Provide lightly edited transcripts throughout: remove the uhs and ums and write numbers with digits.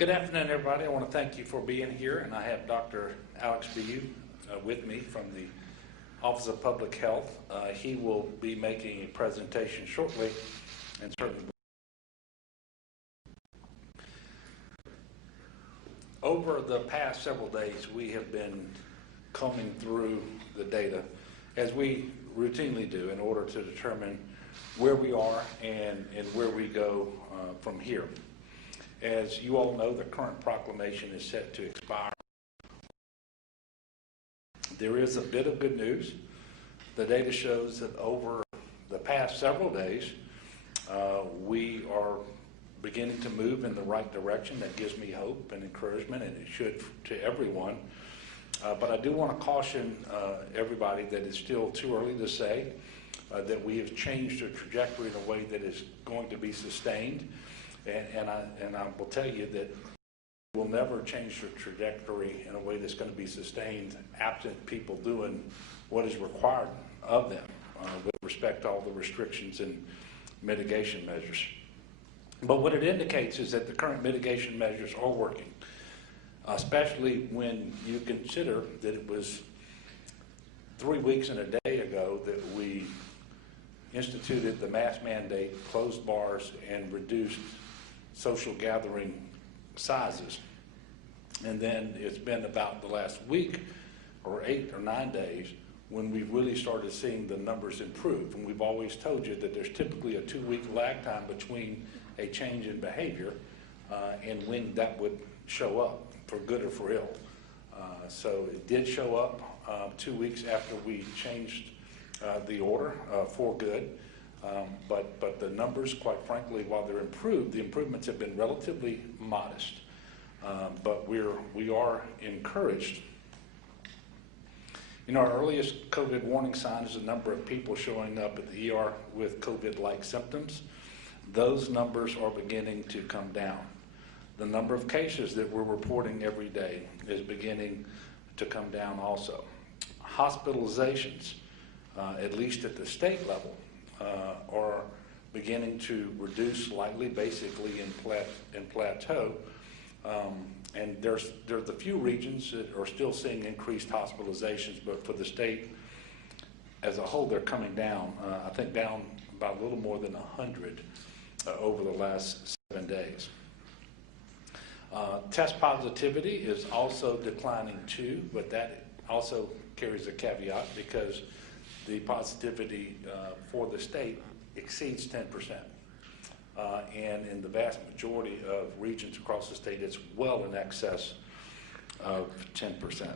Good afternoon, everybody. I want to thank you for being here, and I have Dr. Alex Beu with me from the Office of Public Health. He will be making a presentation shortly, and certainly over the past several days, we have been combing through the data, as we routinely do, in order to determine where we are and where we go from here. As you all know, the current proclamation is set to expire. There is a bit of good news. The data shows that over the past several days, we are beginning to move in the right direction. That gives me hope and encouragement, and it should to everyone. But I do want to caution everybody that it's still too early to say that we have changed the trajectory in a way that is going to be sustained. And I will tell you that we'll never change the trajectory in a way that's going to be sustained absent people doing what is required of them with respect to all the restrictions and mitigation measures. But what it indicates is that the current mitigation measures are working, especially when you consider that it was 3 weeks and a day ago that we instituted the mask mandate, closed bars, and reduced social gathering sizes. And then it's been about the last week or 8 or 9 days when we've really started seeing the numbers improve. And we've always told you that there's typically a 2-week lag time between a change in behavior and when that would show up, for good or for ill. So it did show up 2 weeks after we changed the order for good. But the numbers, quite frankly, while they're improved, the improvements have been relatively modest. But we are encouraged. You know, our earliest COVID warning sign is the number of people showing up at the ER with COVID-like symptoms. Those numbers are beginning to come down. The number of cases that we're reporting every day is beginning to come down also. Hospitalizations, at least at the state level, are beginning to reduce slightly, basically in plateau. And there's a few regions that are still seeing increased hospitalizations, but for the state as a whole, they're coming down. I think down about a little more than 100 over the last 7 days. Test positivity is also declining too, but that also carries a caveat because the positivity for the state exceeds 10%. And in the vast majority of regions across the state, it's well in excess of 10%.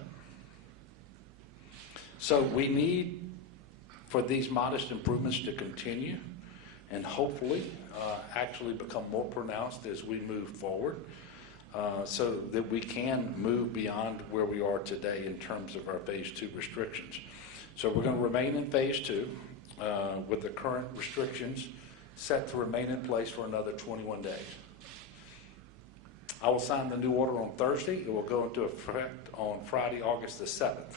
So we need for these modest improvements to continue and hopefully actually become more pronounced as we move forward so that we can move beyond where we are today in terms of our phase 2 restrictions. So we're going to remain in phase 2 with the current restrictions set to remain in place for another 21 days. I will sign the new order on Thursday. It will go into effect on Friday, August the 7th.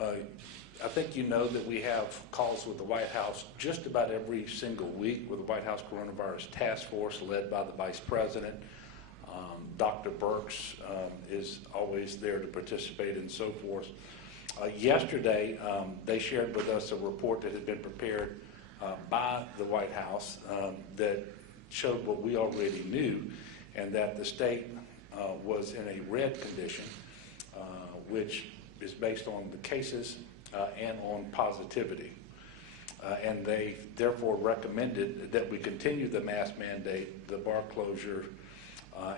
I think you know that we have calls with the White House just about every single week with the White House Coronavirus Task Force led by the Vice President. Dr. Birx is always there to participate and so forth. Yesterday, they shared with us a report that had been prepared by the White House that showed what we already knew, and that the state was in a red condition, which is based on the cases and on positivity. And they therefore recommended that we continue the mask mandate, the bar closure,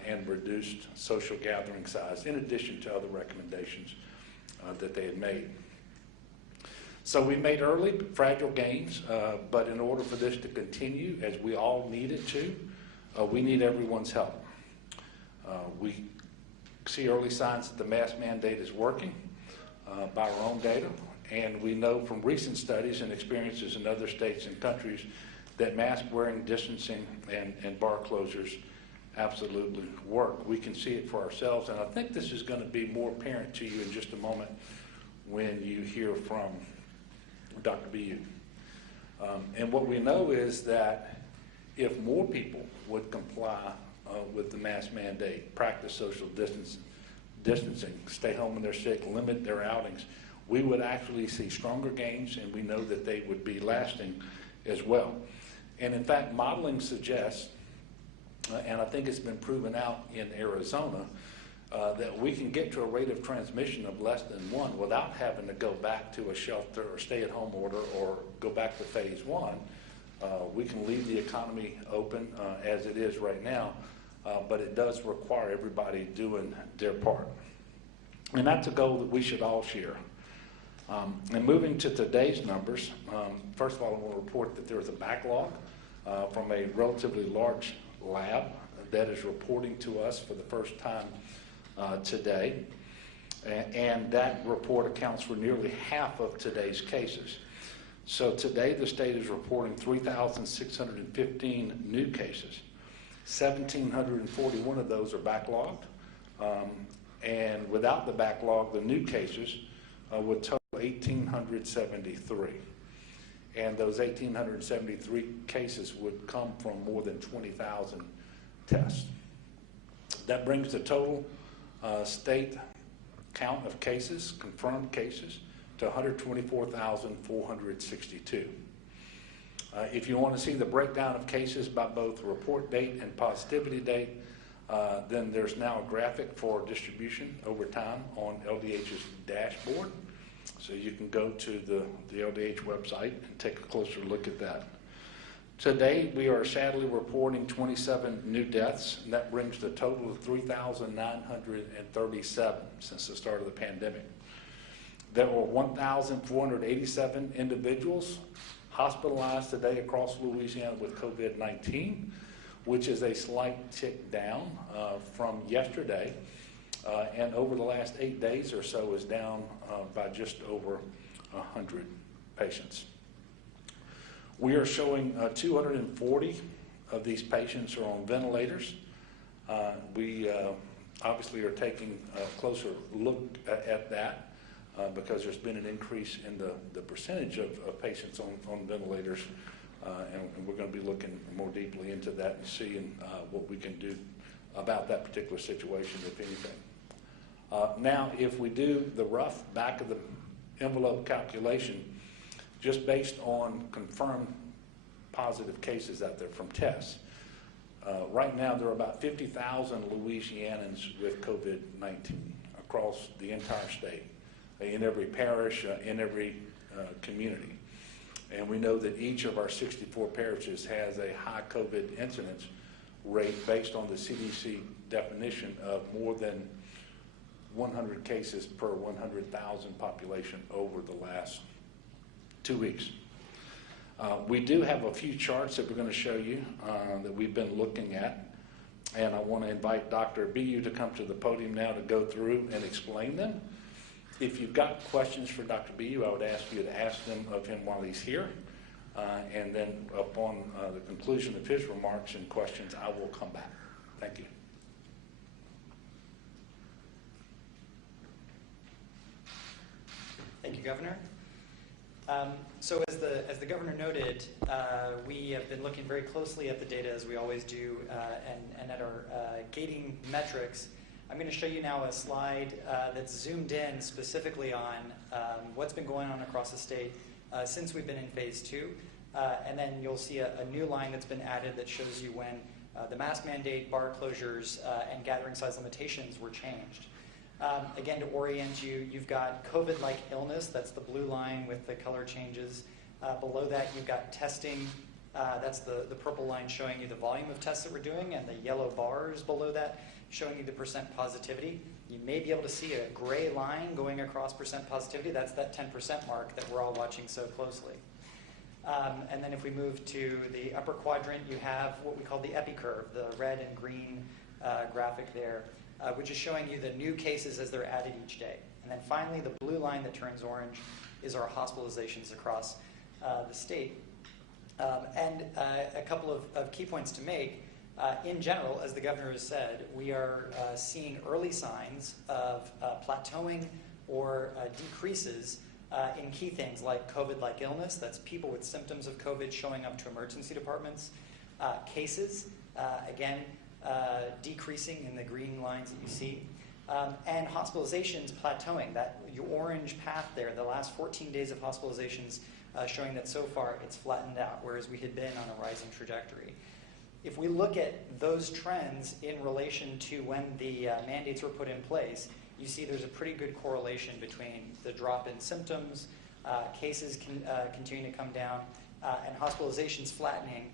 and reduced social gathering size, in addition to other recommendations that they had made. So we made early but fragile gains, but in order for this to continue, as we all need it to, we need everyone's help. We see early signs that the mask mandate is working by our own data, and we know from recent studies and experiences in other states and countries that mask wearing, distancing, and bar closures absolutely work. We can see it for ourselves, and I think this is going to be more apparent to you in just a moment when you hear from Dr. Beu. And what we know is that if more people would comply with the mask mandate, practice social distancing, stay home when they're sick, limit their outings, we would actually see stronger gains, and we know that they would be lasting as well. And in fact, modeling suggests, and I think it's been proven out in Arizona, that we can get to a rate of transmission of less than 1 without having to go back to a shelter or stay-at-home order or go back to phase 1. We can leave the economy open as it is right now, but it does require everybody doing their part. And that's a goal that we should all share. And moving to today's numbers, first of all, I want to report that there is a backlog from a relatively large lab that is reporting to us for the first time today. And that report accounts for nearly half of today's cases. So today the state is reporting 3,615 new cases. 1,741 of those are backlogged. And without the backlog, the new cases would total 1,873. And those 1,873 cases would come from more than 20,000 tests. That brings the total state count of cases, confirmed cases, to 124,462. If you want to see the breakdown of cases by both report date and positivity date, then there's now a graphic for distribution over time on LDH's dashboard. So you can go to the LDH website and take a closer look at that. Today, we are sadly reporting 27 new deaths, and that brings the total to 3,937 since the start of the pandemic. There were 1,487 individuals hospitalized today across Louisiana with COVID-19, which is a slight tick down from yesterday. And over the last 8 days or so is down by just over 100 patients. We are showing 240 of these patients are on ventilators. We obviously are taking a closer look at that because there's been an increase in the percentage of patients on ventilators, and we're going to be looking more deeply into that and seeing what we can do about that particular situation, if anything. Now, if we do the rough back of the envelope calculation, just based on confirmed positive cases out there from tests, right now there are about 50,000 Louisianans with COVID-19 across the entire state, in every parish, in every community. And we know that each of our 64 parishes has a high COVID incidence rate based on the CDC definition of more than 100 cases per 100,000 population over the last 2 weeks. We do have a few charts that we're going to show you that we've been looking at, and I want to invite Dr. Bu to come to the podium now to go through and explain them. If you've got questions for Dr. Bu, I would ask you to ask them of him while he's here, and then upon the conclusion of his remarks and questions, I will come back. Thank you. Thank you, Governor. So as the Governor noted, we have been looking very closely at the data, as we always do, and at our gating metrics. I'm going to show you now a slide that's zoomed in specifically on what's been going on across the state since we've been in phase 2. And then you'll see a new line that's been added that shows you when the mask mandate, bar closures, and gathering size limitations were changed. Again, to orient you, you've got COVID-like illness, that's the blue line with the color changes. Below that, you've got testing, that's the purple line showing you the volume of tests that we're doing, and the yellow bars below that showing you the percent positivity. You may be able to see a gray line going across percent positivity. That's that 10% mark that we're all watching so closely. And then if we move to the upper quadrant, you have what we call the epi curve, the red and green graphic there, which is showing you the new cases as they're added each day. And then finally, the blue line that turns orange is our hospitalizations across the state. And a couple of key points to make. In general, as the Governor has said, we are seeing early signs of plateauing or decreases in key things like COVID-like illness, that's people with symptoms of COVID showing up to emergency departments, cases, again, decreasing in the green lines that you see. And hospitalizations plateauing, that your orange path there, the last 14 days of hospitalizations showing that so far it's flattened out, whereas we had been on a rising trajectory. If we look at those trends in relation to when the mandates were put in place, you see there's a pretty good correlation between the drop in symptoms, cases continuing to come down, and hospitalizations flattening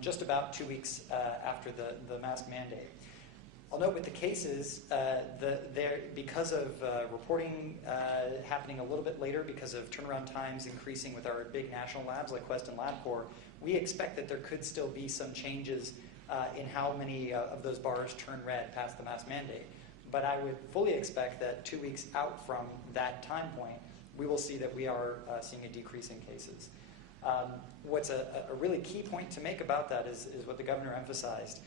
just about 2 weeks after the mask mandate. I'll note with the cases, because of reporting happening a little bit later, because of turnaround times increasing with our big national labs like Quest and LabCorp, we expect that there could still be some changes in how many of those bars turn red past the mask mandate. But I would fully expect that 2 weeks out from that time point, we will see that we are seeing a decrease in cases. What's a really key point to make about that is what the governor emphasized.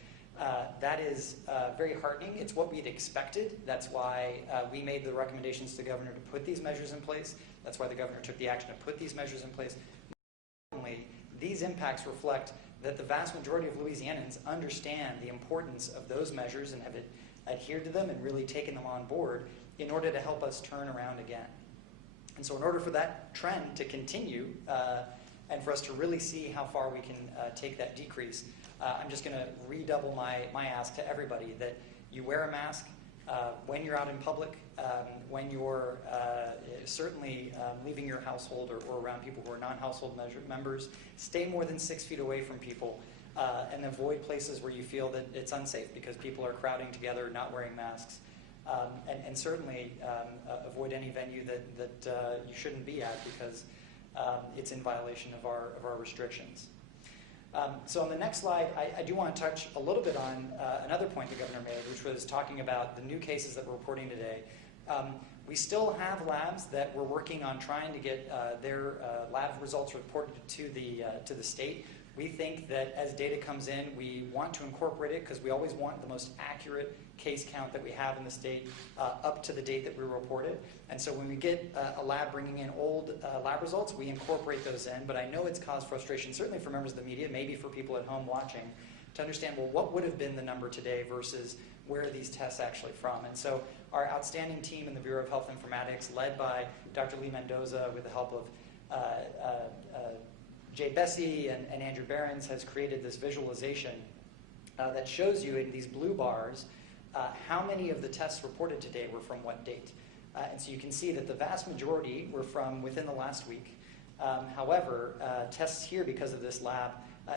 That is very heartening. It's what we'd expected. That's why we made the recommendations to the governor to put these measures in place. That's why the governor took the action to put these measures in place. Importantly, these impacts reflect that the vast majority of Louisianans understand the importance of those measures and have adhered to them and really taken them on board in order to help us turn around again. And so in order for that trend to continue and for us to really see how far we can take that decrease, I'm just going to redouble my ask to everybody that you wear a mask when you're out in public, when you're certainly leaving your household or around people who are non-household members. Stay more than 6 feet away from people and avoid places where you feel that it's unsafe because people are crowding together, not wearing masks. And certainly avoid any venue that you shouldn't be at because it's in violation of our restrictions. So on the next slide, I do want to touch a little bit on another point the governor made, which was talking about the new cases that we're reporting today. We still have labs that we're working on trying to get their lab results reported to the state. We think that as data comes in, we want to incorporate it because we always want the most accurate case count that we have in the state up to the date that we report it. And so when we get a lab bringing in old lab results, we incorporate those in. But I know it's caused frustration, certainly for members of the media, maybe for people at home watching, to understand, well, what would have been the number today versus where are these tests actually from? And so our outstanding team in the Bureau of Health Informatics, led by Dr. Lee Mendoza with the help of Jay Bessie and Andrew Behrens, has created this visualization that shows you in these blue bars how many of the tests reported today were from what date. And so you can see that the vast majority were from within the last week. However, tests here, because of this lab,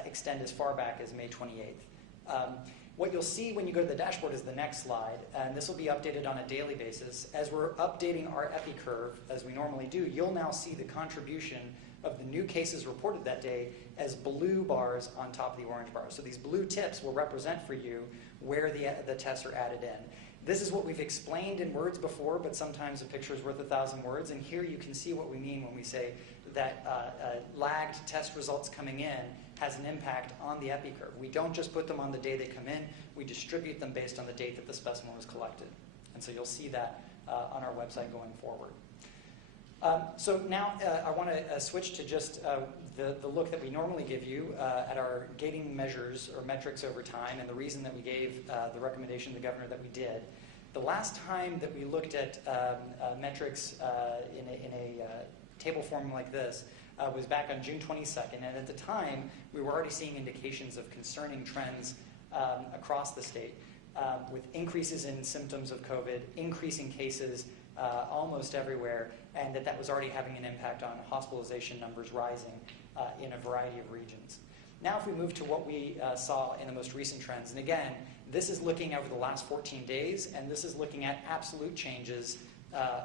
extend as far back as May 28th. What you'll see when you go to the dashboard is the next slide, and this will be updated on a daily basis. As we're updating our epi curve, as we normally do, you'll now see the contribution of the new cases reported that day as blue bars on top of the orange bars. So these blue tips will represent for you where the tests are added in. This is what we've explained in words before, but sometimes a picture is worth 1,000 words. And here you can see what we mean when we say that lagged test results coming in has an impact on the epi curve. We don't just put them on the day they come in, we distribute them based on the date that the specimen was collected. And so you'll see that on our website going forward. So now I want to switch to just the look that we normally give you at our gating measures or metrics over time, and the reason that we gave the recommendation to the governor that we did. The last time that we looked at metrics in a table form like this was back on June 22nd, and at the time we were already seeing indications of concerning trends across the state with increases in symptoms of COVID, increasing cases almost everywhere, and that was already having an impact on hospitalization numbers rising in a variety of regions. Now if we move to what we saw in the most recent trends, and again, this is looking over the last 14 days, and this is looking at absolute changes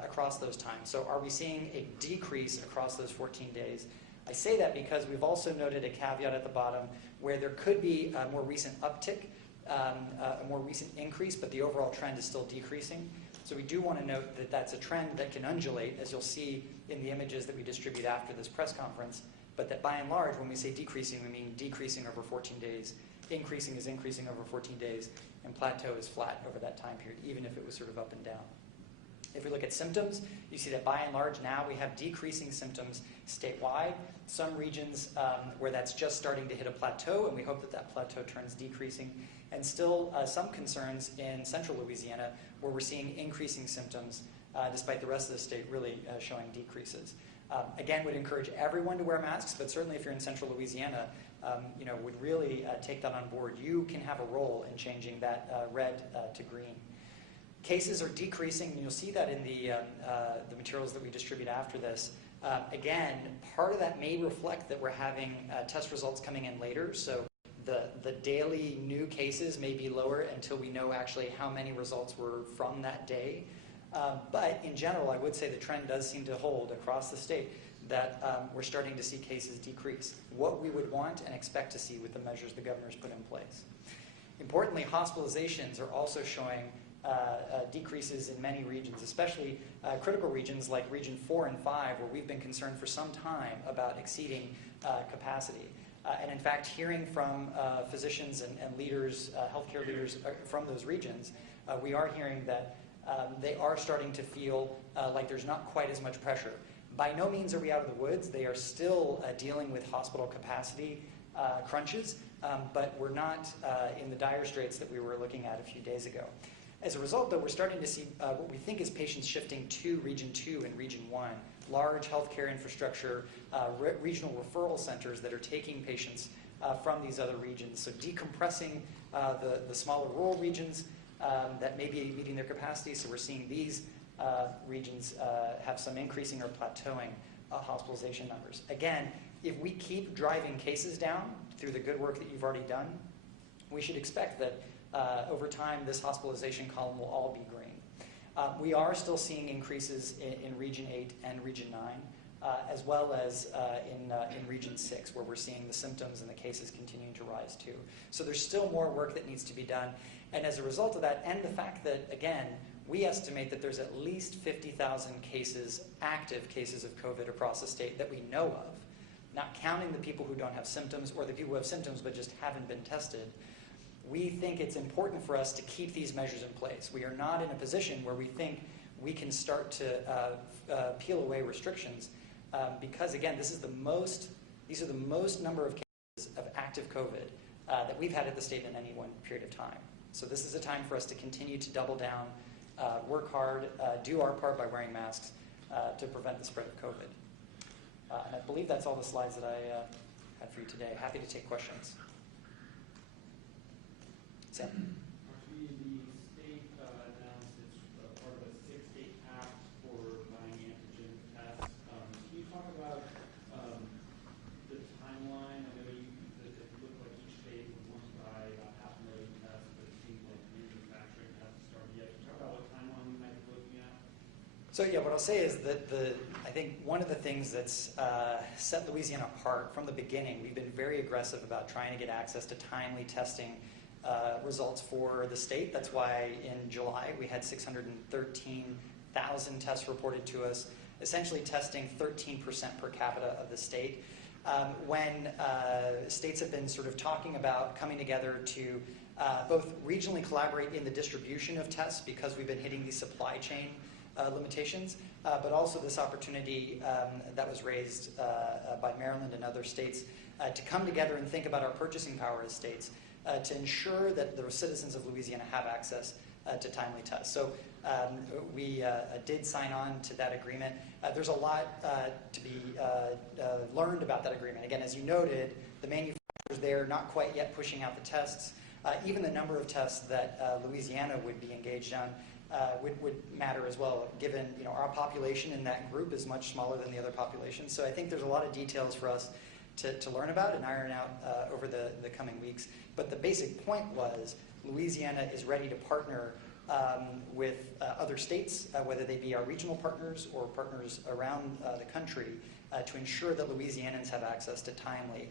across those times. So are we seeing a decrease across those 14 days? I say that because we've also noted a caveat at the bottom where there could be a more recent uptick, a more recent increase, but the overall trend is still decreasing. So we do want to note that that's a trend that can undulate, as you'll see in the images that we distribute after this press conference, but that by and large, when we say decreasing, we mean decreasing over 14 days, increasing is increasing over 14 days, and plateau is flat over that time period, even if it was sort of up and down. If we look at symptoms, you see that by and large now we have decreasing symptoms statewide. Some regions where that's just starting to hit a plateau, and we hope that that plateau turns decreasing. And still some concerns in central Louisiana where we're seeing increasing symptoms despite the rest of the state really showing decreases. Again, would encourage everyone to wear masks, but certainly if you're in central Louisiana, would really take that on board. You can have a role in changing that red to green. Cases are decreasing, and you'll see that in the materials that we distribute after this. Again, part of that may reflect that we're having test results coming in later, so the daily new cases may be lower until we know actually how many results were from that day. But in general, I would say the trend does seem to hold across the state that we're starting to see cases decrease, what we would want and expect to see with the measures the governor's put in place. Importantly, hospitalizations are also showing decreases in many regions, especially critical regions like Region 4 and 5, where we've been concerned for some time about exceeding capacity. And in fact, hearing from physicians and leaders, healthcare leaders from those regions, we are hearing that they are starting to feel like there's not quite as much pressure. By no means are we out of the woods. They are still dealing with hospital capacity crunches, but we're not in the dire straits that we were looking at a few days ago. As a result, though, we're starting to see what we think is patients shifting to Region 2 and Region 1, large healthcare infrastructure, regional referral centers that are taking patients from these other regions. So decompressing the smaller rural regions that may be meeting their capacity. So we're seeing these regions have some increasing or plateauing hospitalization numbers. Again, if we keep driving cases down through the good work that you've already done, we should expect that over time this hospitalization column will all be green. We are still seeing increases in Region 8 and Region 9, as well as in Region 6, where we're seeing the symptoms and the cases continuing to rise too. So there's still more work that needs to be done. And as a result of that, and the fact that, again, we estimate that there's at least 50,000 cases, active cases of COVID across the state that we know of, not counting the people who don't have symptoms or the people who have symptoms but just haven't been tested, we think it's important for us to keep these measures in place. We are not in a position where we think we can start to peel away restrictions because, again, these are the most number of cases of active COVID that we've had at the state in any one period of time. So this is a time for us to continue to double down, work hard, do our part by wearing masks to prevent the spread of COVID. And I believe that's all the slides that I had for you today. Happy to take questions. Sam? Actually, the state announced it's part of a 6-state act for buying antigen tests. Can you talk about the timeline? I know it looked like each state would want to buy about 500,000 tests, but it seems like manufacturing hasn't started yet. Can you talk about what timeline we might be looking at? So yeah, what I'll say is that I think one of the things that's set Louisiana apart from the beginning, we've been very aggressive about trying to get access to timely testing results for the state. That's why in July we had 613,000 tests reported to us, essentially testing 13% per capita of the state. When states have been sort of talking about coming together to both regionally collaborate in the distribution of tests because we've been hitting these supply chain limitations, but also this opportunity that was raised by Maryland and other states to come together and think about our purchasing power as states to ensure that the citizens of Louisiana have access to timely tests. So we did sign on to that agreement. There's a lot to be learned about that agreement. Again, as you noted, the manufacturers there not quite yet pushing out the tests. Even the number of tests that Louisiana would be engaged on would matter as well, given our population in that group is much smaller than the other populations. So I think there's a lot of details for us to learn about and iron out over the coming weeks. But the basic point was Louisiana is ready to partner with other states, whether they be our regional partners or partners around the country, to ensure that Louisianans have access to timely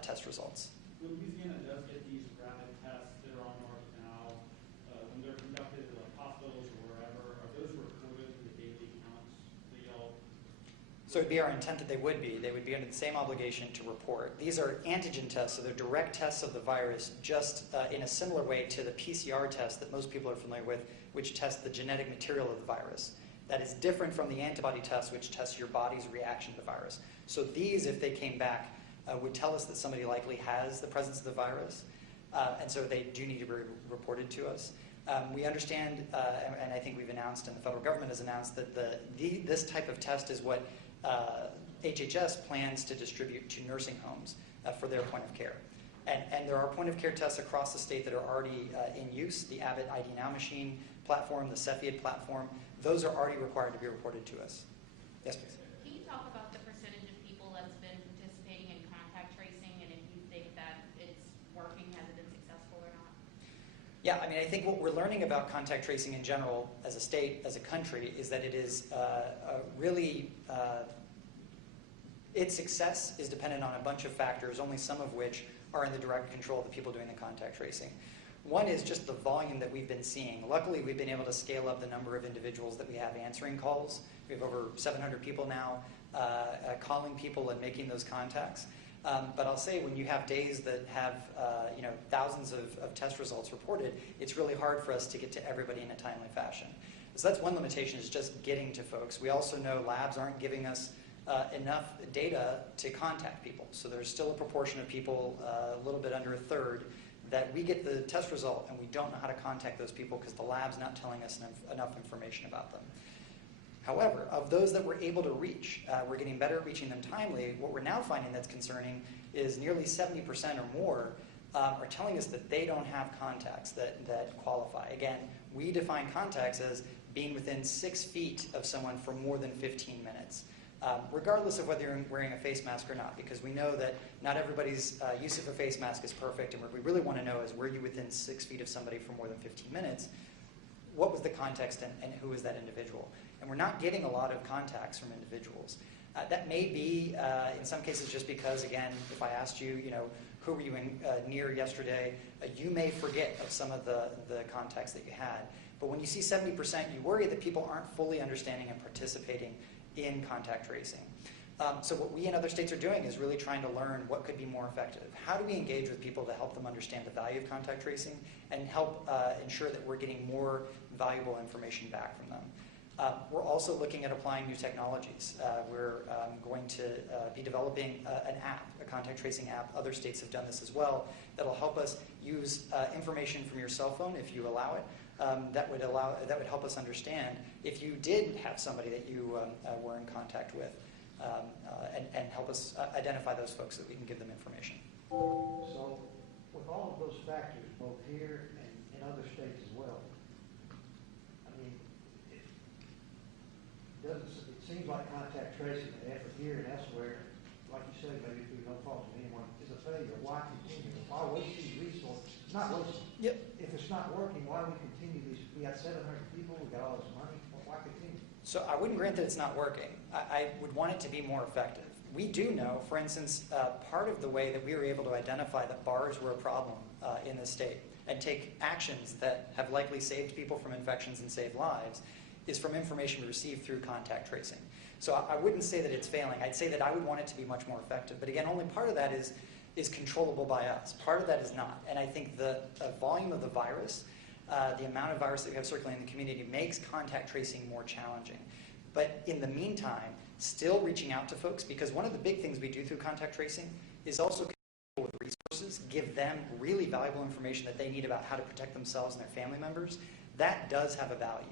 test results. When Louisiana does get these rapid tests that are on the market now, when they're conducted at hospitals or wherever, are those recorded in the daily counts that y'all? So it would be our intent that they would be. They would be under the same obligation to report. These are antigen tests, so they're direct tests of the virus, just in a similar way to the PCR test that most people are familiar with, which tests the genetic material of the virus. That is different from the antibody test, which tests your body's reaction to the virus. So these, if they came back, would tell us that somebody likely has the presence of the virus, and so they do need to be reported to us. We understand, and I think we've announced, and the federal government has announced, that this type of test is what HHS plans to distribute to nursing homes for their point of care. And there are point of care tests across the state that are already in use. The Abbott ID Now machine platform, the Cepheid platform, those are already required to be reported to us. Yes, please. Can you talk about the percentage of people that's been participating in contact tracing, and if you think that it's working, has it been successful or not? Yeah, I mean, I think what we're learning about contact tracing in general as a state, as a country, is that it is its success is dependent on a bunch of factors, only some of which are in the direct control of the people doing the contact tracing. One is just the volume that we've been seeing. Luckily, we've been able to scale up the number of individuals that we have answering calls. We have over 700 people now calling people and making those contacts. But I'll say when you have days that have thousands of test results reported, it's really hard for us to get to everybody in a timely fashion. So that's one limitation, is just getting to folks. We also know labs aren't giving us enough data to contact people. So there's still a proportion of people, a little bit under a third, that we get the test result and we don't know how to contact those people because the lab's not telling us enough information about them. However, of those that we're able to reach, we're getting better at reaching them timely. What we're now finding that's concerning is nearly 70% or more are telling us that they don't have contacts that qualify. Again, we define contacts as being within 6 feet of someone for more than 15 minutes. Regardless of whether you're wearing a face mask or not, because we know that not everybody's use of a face mask is perfect, and what we really want to know is, were you within 6 feet of somebody for more than 15 minutes? What was the context, and who is that individual? And we're not getting a lot of contacts from individuals. That may be, in some cases, just because, again, if I asked you, who were you near yesterday, you may forget of some of the contacts that you had. But when you see 70%, you worry that people aren't fully understanding and participating in contact tracing. So what we in other states are doing is really trying to learn what could be more effective. How do we engage with people to help them understand the value of contact tracing and help ensure that we're getting more valuable information back from them? We're also looking at applying new technologies. We're going to be developing an app, a contact tracing app. Other states have done this as well. That'll help us use information from your cell phone, if you allow it. That would help us understand if you did have somebody that you were in contact with, and help us identify those folks so that we can give them information. So, with all of those factors, both here and in other states as well, I mean, it seems like contact tracing, the effort here and elsewhere, like you said, maybe through no fault of anyone, is a failure. Why continue? Why waste these resources? It's not wasting. Yep. If it's not working, why do we continue these? We got 700 people, we got all this money, why continue? So I wouldn't grant that it's not working. I would want it to be more effective. We do know, for instance, part of the way that we were able to identify that bars were a problem in the state and take actions that have likely saved people from infections and saved lives is from information received through contact tracing. So I wouldn't say that it's failing. I'd say that I would want it to be much more effective. But again, only part of that is controllable by us. Part of that is not. And I think the volume of the virus, the amount of virus that we have circulating in the community makes contact tracing more challenging. But in the meantime, still reaching out to folks, because one of the big things we do through contact tracing is also connect people with resources, give them really valuable information that they need about how to protect themselves and their family members. That does have a value.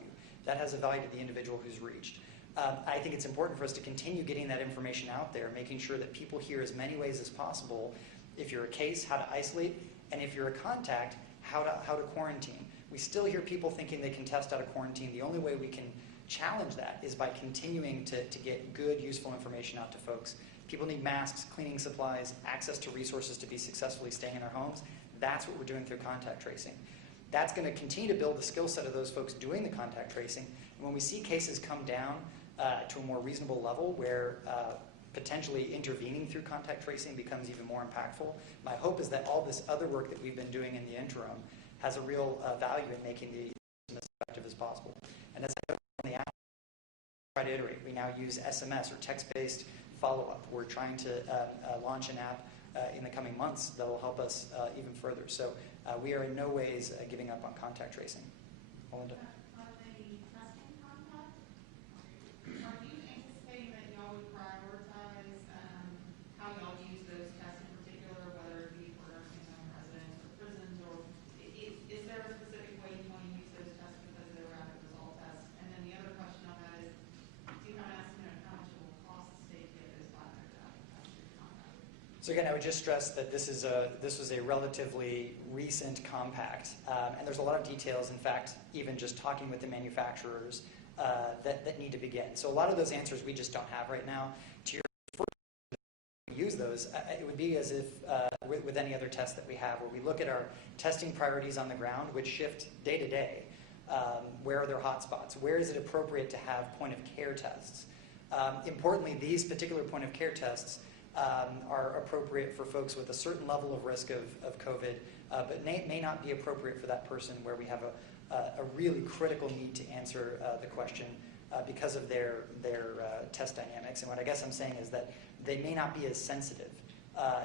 That has a value to the individual who's reached. I think it's important for us to continue getting that information out there, making sure that people hear as many ways as possible. If you're a case, how to isolate, and if you're a contact, how to quarantine. We still hear people thinking they can test out of quarantine. The only way we can challenge that is by continuing to get good, useful information out to folks. People need masks, cleaning supplies, access to resources to be successfully staying in their homes. That's what we're doing through contact tracing. That's going to continue to build the skill set of those folks doing the contact tracing. And when we see cases come down to a more reasonable level where potentially intervening through contact tracing becomes even more impactful, my hope is that all this other work that we've been doing in the interim has a real value in making the system as effective as possible. And as I know from the app, try to iterate. We now use SMS or text-based follow-up. We're trying to launch an app in the coming months that will help us even further. So we are in no ways giving up on contact tracing. Melinda? Are they testing contact? So again, I would just stress that this was a relatively recent compact, and there's a lot of details. In fact, even just talking with the manufacturers that need to begin. So a lot of those answers we just don't have right now. To your first use those, it would be as if with any other test that we have, where we look at our testing priorities on the ground, which shift day to day. Where are there hotspots? Where is it appropriate to have point-of-care tests? Importantly, these particular point-of-care tests are appropriate for folks with a certain level of risk of COVID, but may not be appropriate for that person where we have a really critical need to answer the question because of their test dynamics. And what I guess I'm saying is that they may not be as sensitive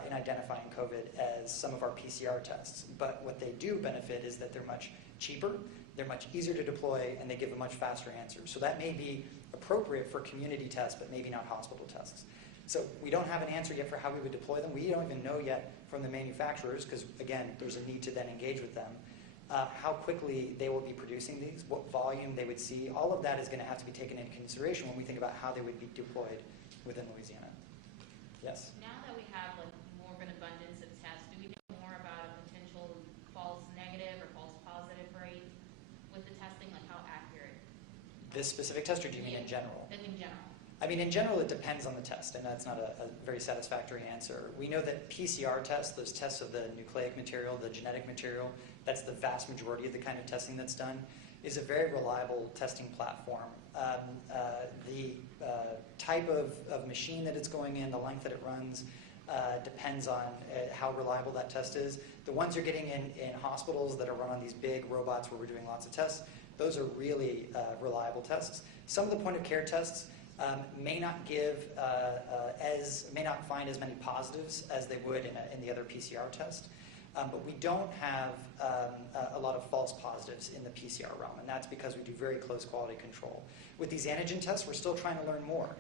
in identifying COVID as some of our PCR tests. But what they do benefit is that they're much cheaper, they're much easier to deploy, and they give a much faster answer. So that may be appropriate for community tests, but maybe not hospital tests. So we don't have an answer yet for how we would deploy them. We don't even know yet from the manufacturers, because again, there's a need to then engage with them, how quickly they will be producing these, what volume they would see. All of that is going to have to be taken into consideration when we think about how they would be deployed within Louisiana. Yes? Now that we have like more of an abundance of tests, do we know more about a potential false negative or false positive rate with the testing, like how accurate? This specific test, or do you mean in general? In general. I mean, in general, it depends on the test, and that's not a very satisfactory answer. We know that PCR tests, those tests of the nucleic material, the genetic material, that's the vast majority of the kind of testing that's done, is a very reliable testing platform. The type of machine that it's going in, the length that it runs, depends on how reliable that test is. The ones you're getting in hospitals that are run on these big robots where we're doing lots of tests, those are really reliable tests. Some of the point-of-care tests may not find as many positives as they would in the other PCR test. But we don't have a lot of false positives in the PCR realm, and that's because we do very close quality control. With these antigen tests, we're still trying to learn more.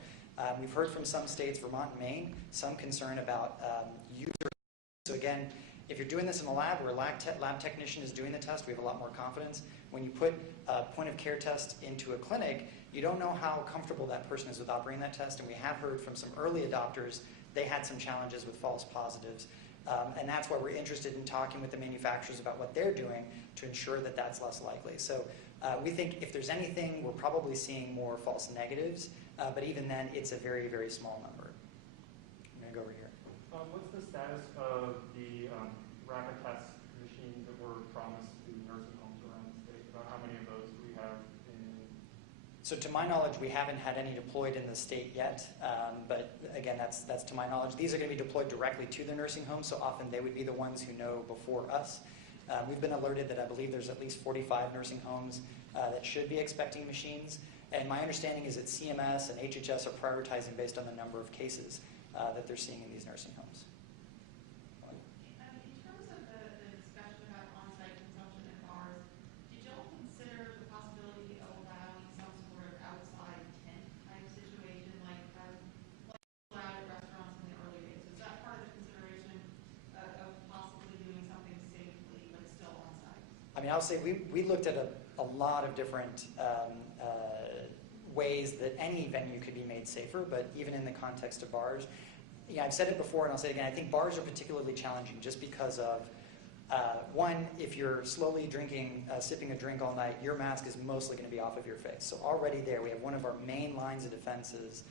We've heard from some states, Vermont and Maine, some concern about user. So again, if you're doing this in a lab where a lab technician is doing the test, we have a lot more confidence. When you put a point-of-care test into a clinic, you don't know how comfortable that person is with operating that test, and we have heard from some early adopters, they had some challenges with false positives. And that's why we're interested in talking with the manufacturers about what they're doing to ensure that that's less likely. So we think if there's anything, we're probably seeing more false negatives, but even then, it's a very, very small number. I'm going to go over here. What's the status of the rapid test machines that were promised to nursing homes around the state? About how many of those do we have in? So to my knowledge, we haven't had any deployed in the state yet, but again, that's to my knowledge. These are going to be deployed directly to the nursing homes, so often they would be the ones who know before us. We've been alerted that I believe there's at least 45 nursing homes that should be expecting machines, and my understanding is that CMS and HHS are prioritizing based on the number of cases that they're seeing in these nursing homes. In terms of the discussion about on-site consumption at bars, did y'all consider the possibility of allowing some sort of outside tent type situation like allowed at restaurants in the early days? Was that part of the consideration of possibly doing something safely but still on-site? I mean, I'll say we looked at a lot of different ways that any venue could be made safer, but even in the context of bars, yeah, I've said it before and I'll say it again, I think bars are particularly challenging just because of, one, if you're slowly drinking, sipping a drink all night, your mask is mostly going to be off of your face. So already there, we have one of our main lines of defenses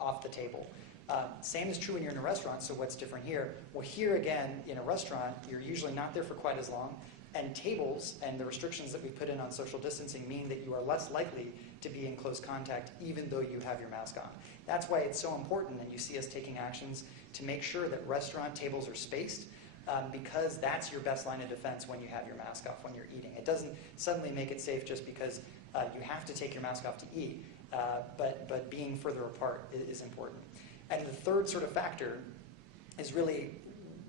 off the table. Same is true when you're in a restaurant, so what's different here? Well, here again, in a restaurant, you're usually not there for quite as long, and tables and the restrictions that we put in on social distancing mean that you are less likely to be in close contact even though you have your mask on. That's why it's so important, and you see us taking actions to make sure that restaurant tables are spaced, because that's your best line of defense when you have your mask off when you're eating. It doesn't suddenly make it safe just because you have to take your mask off to eat, but being further apart is important. And the third sort of factor is really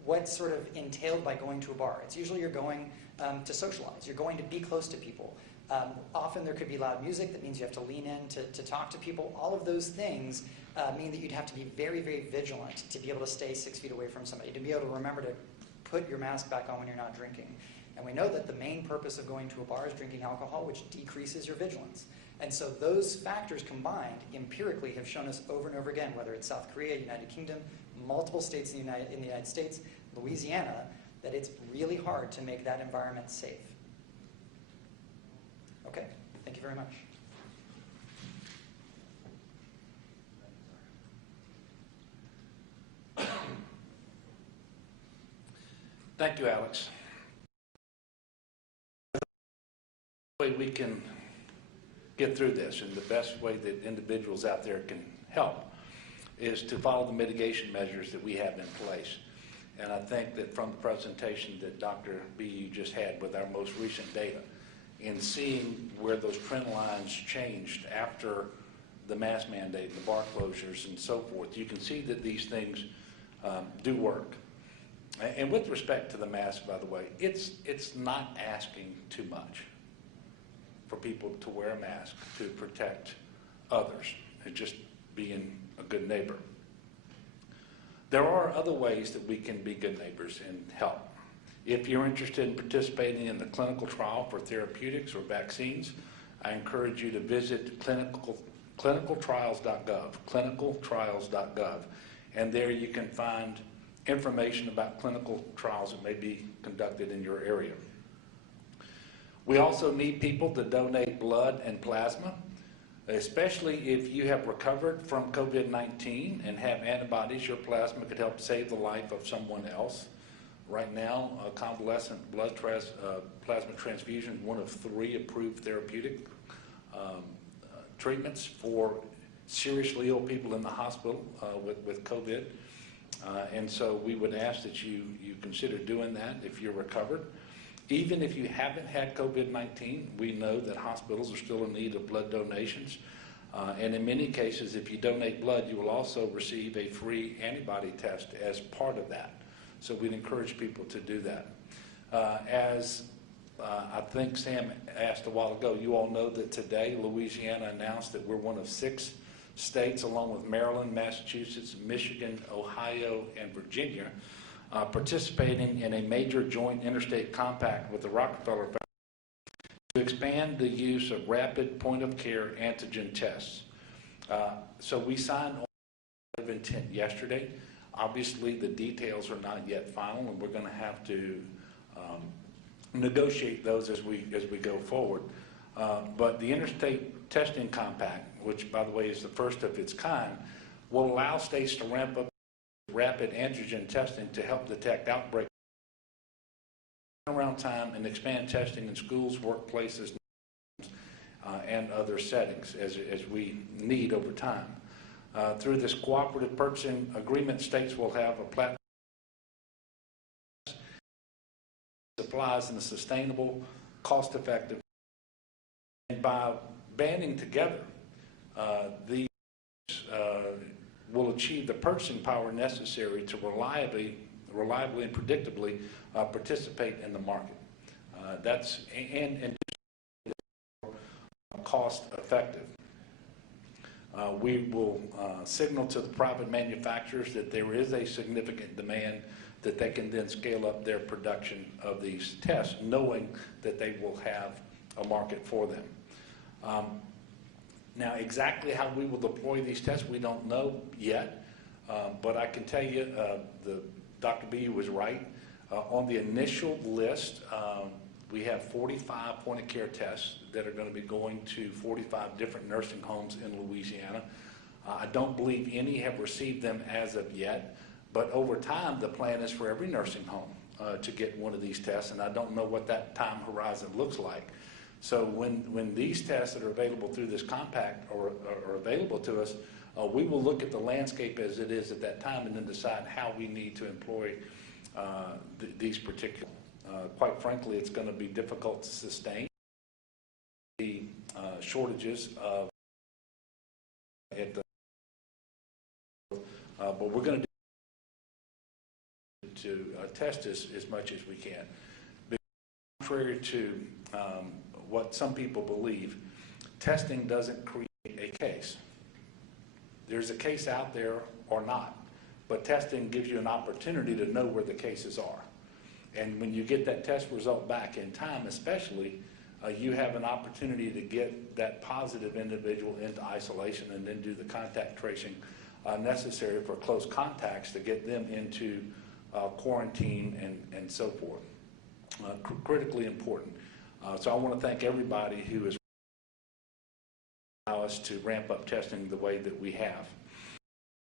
what's sort of entailed by going to a bar. It's usually you're going to socialize. You're going to be close to people. Often there could be loud music. That means you have to lean in to talk to people. All of those things mean that you'd have to be very, very vigilant to be able to stay 6 feet away from somebody, to be able to remember to put your mask back on when you're not drinking. And we know that the main purpose of going to a bar is drinking alcohol, which decreases your vigilance. And so those factors combined empirically have shown us over and over again, whether it's South Korea, United Kingdom, multiple states in the United States, Louisiana, that it's really hard to make that environment safe. Okay, thank you very much. Thank you, Alex. The way we can get through this, and the best way that individuals out there can help, is to follow the mitigation measures that we have in place. And I think that from the presentation that Dr. B just had with our most recent data, in seeing where those trend lines changed after the mask mandate, the bar closures, and so forth, you can see that these things do work. And with respect to the mask, by the way, it's not asking too much for people to wear a mask to protect others and just being a good neighbor. There are other ways that we can be good neighbors and help. If you're interested in participating in the clinical trial for therapeutics or vaccines, I encourage you to visit clinicaltrials.gov, clinicaltrials.gov, and there you can find information about clinical trials that may be conducted in your area. We also need people to donate blood and plasma, especially if you have recovered from COVID-19 and have antibodies. Your plasma could help save the life of someone else. Right now, convalescent blood plasma transfusion is one of 3 approved therapeutic treatments for seriously ill people in the hospital with COVID. And so we would ask that you consider doing that if you're recovered. Even if you haven't had COVID-19, we know that hospitals are still in need of blood donations. And in many cases, if you donate blood, you will also receive a free antibody test as part of that. So we'd encourage people to do that. As I think Sam asked a while ago, you all know that today Louisiana announced that we're one of 6 states, along with Maryland, Massachusetts, Michigan, Ohio, and Virginia, participating in a major joint interstate compact with the Rockefeller Foundation to expand the use of rapid point-of-care antigen tests. So we signed on of intent yesterday. Obviously, the details are not yet final, and we're going to have to negotiate those as we go forward. But the interstate testing compact, which, by the way, is the first of its kind, will allow states to ramp up rapid antigen testing to help detect outbreaks around time and expand testing in schools, workplaces, and other settings as we need over time. Through this cooperative purchasing agreement, states will have a platform supplies in a sustainable, cost-effective, and by banding together, these will achieve the purchasing power necessary to reliably and predictably participate in the market. That's and cost effective. We will signal to the private manufacturers that there is a significant demand, that they can then scale up their production of these tests, knowing that they will have a market for them. Now, exactly how we will deploy these tests, we don't know yet, but I can tell you Dr. B was right. On the initial list, we have 45 point-of-care tests that are going to be going to 45 different nursing homes in Louisiana. I don't believe any have received them as of yet, but over time, the plan is for every nursing home to get one of these tests, and I don't know what that time horizon looks like. So when these tests that are available through this compact are available to us, we will look at the landscape as it is at that time and then decide how we need to employ these particular. Quite frankly, it's going to be difficult to sustain the shortages of but we're going to test as much as we can. Contrary to what some people believe, testing doesn't create a case. There's a case out there or not, but testing gives you an opportunity to know where the cases are. And when you get that test result back in time, especially, you have an opportunity to get that positive individual into isolation and then do the contact tracing necessary for close contacts to get them into quarantine and so forth. Critically important. So I want to thank everybody who has allowed us to ramp up testing the way that we have.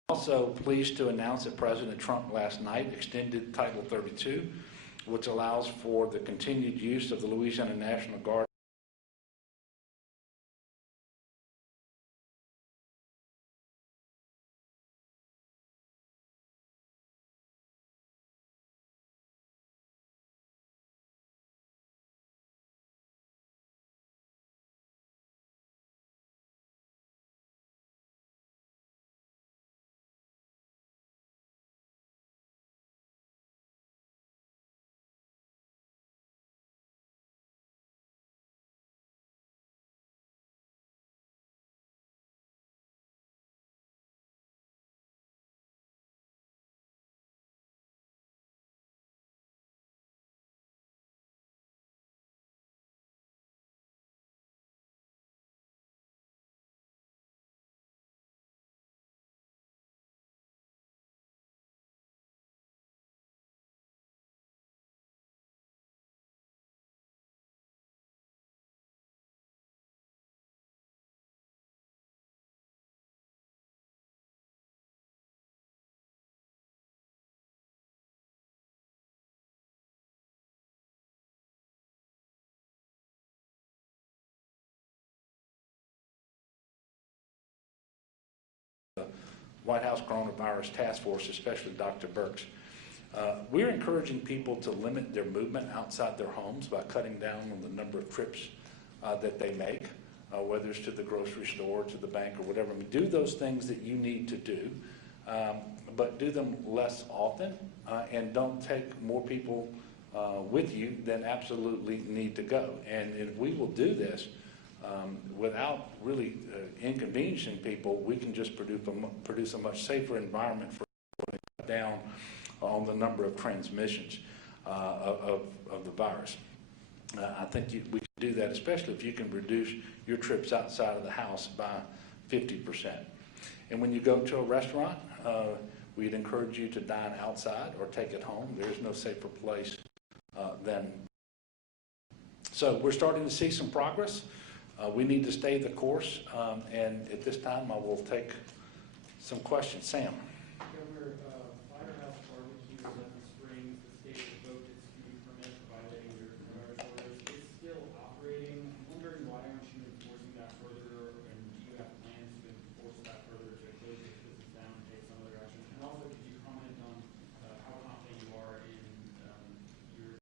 Also pleased to announce that President Trump last night extended Title 32, which allows for the continued use of the Louisiana National Guard White House Coronavirus Task Force, especially Dr. Birx. We're encouraging people to limit their movement outside their homes by cutting down on the number of trips that they make, whether it's to the grocery store, to the bank, or whatever. I mean, do those things that you need to do, but do them less often, and don't take more people with you than absolutely need to go. And if we will do this, without really inconveniencing people, we can just produce a much safer environment for people to cut down on the number of transmissions of the virus. I think we can do that, especially if you can reduce your trips outside of the house by 50%. And when you go to a restaurant, we'd encourage you to dine outside or take it home. There's no safer place than. So we're starting to see some progress. We need to stay the course, and at this time I will take some questions. Sam. Governor, Firehouse Barbecue in the Springs, the state revoked its food permit violating your coronavirus orders. It's still operating. I'm wondering, why aren't you enforcing that further, and do you have plans to enforce that further to close this business down and take some other action? And also, could you comment on how confident you are in your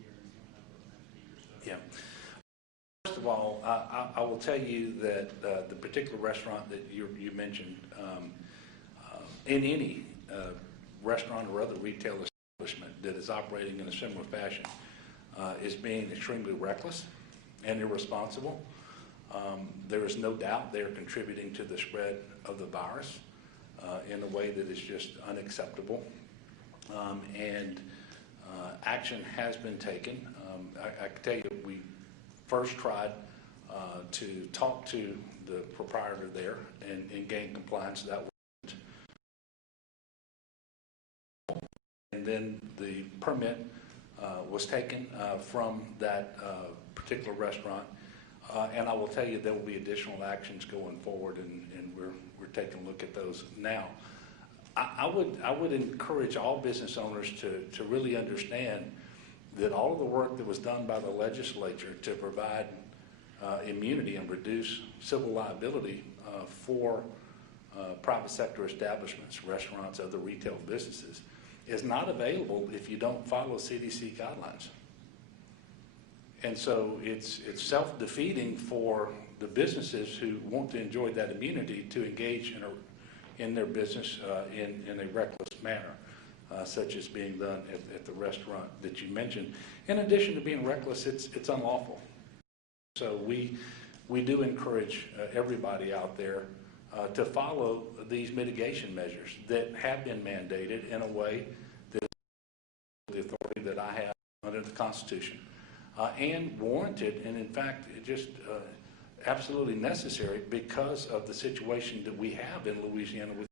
hearings coming up over the next week or so? Yeah. First of all, I will tell you that the particular restaurant that you mentioned, in any restaurant or other retail establishment that is operating in a similar fashion, is being extremely reckless and irresponsible. There is no doubt they are contributing to the spread of the virus in a way that is just unacceptable. And action has been taken. I can tell you, we first tried to talk to the proprietor there and gain compliance. That wasn't. And then the permit was taken from that particular restaurant. And I will tell you there will be additional actions going forward, and we're taking a look at those now. I would encourage all business owners to really understand that all of the work that was done by the legislature to provide immunity and reduce civil liability for private sector establishments, restaurants, other retail businesses, is not available if you don't follow CDC guidelines. And so it's self-defeating for the businesses who want to enjoy that immunity to engage in their business in a reckless manner. Such as being done at the restaurant that you mentioned. In addition to being reckless, it's unlawful. So we do encourage everybody out there to follow these mitigation measures that have been mandated in a way that the authority that I have under the Constitution. and warranted, and in fact, just absolutely necessary because of the situation that we have in Louisiana with